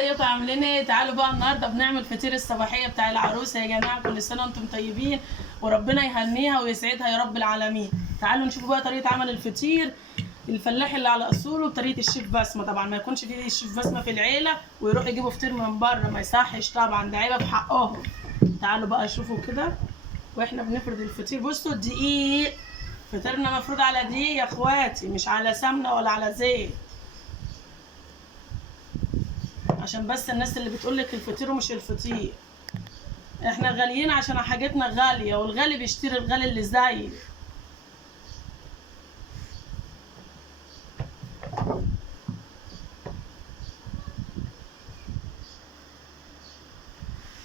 ازيكم عاملين ايه؟ تعالوا بقى النهارده بنعمل فطير الصباحيه بتاع العروسه يا جماعه. كل سنه وانتم طيبين وربنا يهنيها ويسعدها يا رب العالمين. تعالوا نشوف بقى طريقه عمل الفطير الفلاح اللي على اصوله بطريقه الشيف بسمه. طبعا ما يكونش فيه الشيف بسمه في العيله ويروح يجيبوا فطير من بره، ما يصحش طبعا، ده عيبه في حقهم. تعالوا بقى شوفوا كده واحنا بنفرد الفطير. بصوا الدقيق، فطيرنا مفروض على دقيق يا اخواتي، مش على سمنه ولا على زيت، عشان بس الناس اللي بتقولك الفطير ومش الفطير. احنا غاليين عشان حاجتنا غاليه، والغالي بيشتري الغالي اللي زي.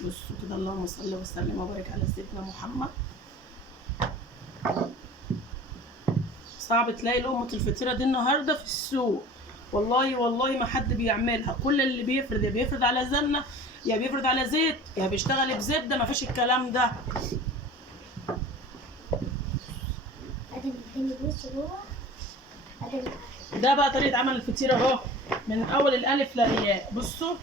بصوا كده، اللهم صل وسلم وبارك على سيدنا محمد. صعب تلاقي لقمه الفطيره دي النهارده في السوق، والله ما حد بيعملها. كل اللي بيفرد يا بيفرد على زنه يا بيفرد على زيت يا بيشتغل بزبده، ما فيش الكلام ده. ده بقى طريقه عمل الفطيره اهو من اول الالف للياء. بصوا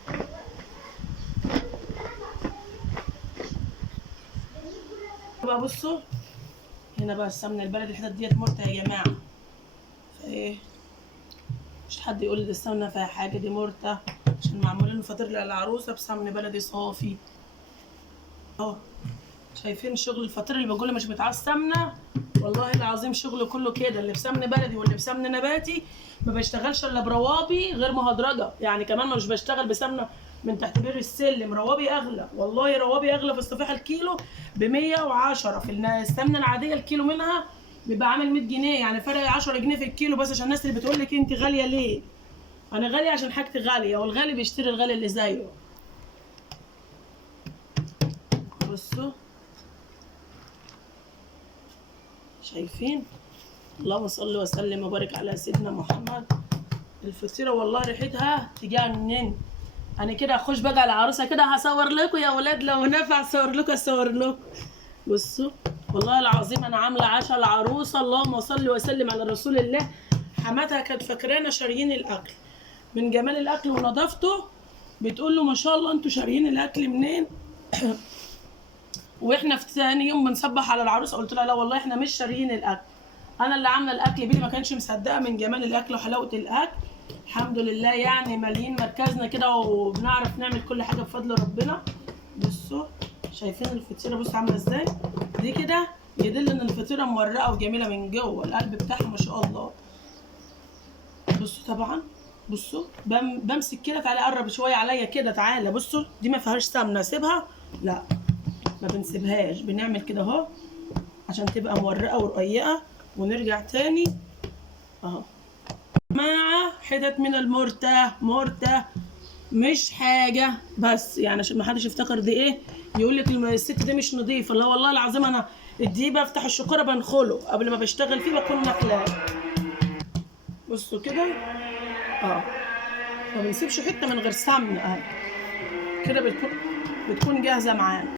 بقى، بصوا هنا بقى السمنه البلدي. الحتت ديت مرته يا جماعه، فايه مش حد يقول لي السمنه فيها حاجه، دي مرته عشان معمولين فطير للعروسه بسمن بلدي صافي اهو. شايفين شغل الفطير اللي بقوله مش بتاع السمنه؟ والله العظيم شغله كله كده، اللي بسمن بلدي واللي بسمن نباتي. ما بشتغلش الا بروابي غير مهدرجه، يعني كمان مش بشتغل بسمنه من تحت بير السلم. روابي اغلى، والله روابي اغلى. في الصفيحه الكيلو ب 110، في السمنه العاديه الكيلو منها بيبقى عامل 100 جنيه، يعني فرق 10 جنيه في الكيلو. بس عشان الناس اللي بتقول لك انت غاليه ليه، انا غاليه عشان حاجتي غاليه، والغالي بيشتري الغالي اللي زيه. بصوا شايفين، اللهم صل وسلم وبارك على سيدنا محمد. الفطيره والله ريحتها تجنن. انا كده اخش بقى على العروسه كده، هصور لكم يا ولاد، لو نفع اصور لكم اصور لكم. بصوا والله العظيم انا عامله عشاء العروسه، اللهم صل وسلم على رسول الله. حماتها كانت فاكرانا شاريين الاكل، من جمال الاكل ونظافته بتقول له ما شاء الله انتوا شاريين الاكل منين؟ واحنا في ثاني يوم بنصبح على العروسه قلت لها لا والله احنا مش شاريين الاكل، انا اللي عامله الاكل. بيدي ما كانش مصدقه من جمال الاكل وحلاوه الاكل. الحمد لله يعني مالين مركزنا كده وبنعرف نعمل كل حاجه بفضل ربنا. بصوا شايفين الفطيره، بصوا عامله ازاي دي كده، يدل ان الفطيره مورقه وجميله من جوه، القلب بتاعها ما شاء الله. بصوا طبعا، بصوا بمسك كده، تعالى قرب شويه عليا كده، تعالى بصوا دي ما فيهاش سمنه، سيبها، لا ما بنسيبهاش، بنعمل كده اهو عشان تبقى مورقه ورقيقه. ونرجع تاني اهو مع حتت من مرته مش حاجه، بس يعني عشان ما حدش يفتكر دي ايه، يقول لك الست دي مش نظيفه. لا والله العظيم انا الدقيق بفتح الشكاره بنخله قبل ما بشتغل فيه، بكون نخلاه. بصوا كده اه، ما بنسيبش حته من غير سمنه اهي كده، بتكون جاهزه معانا.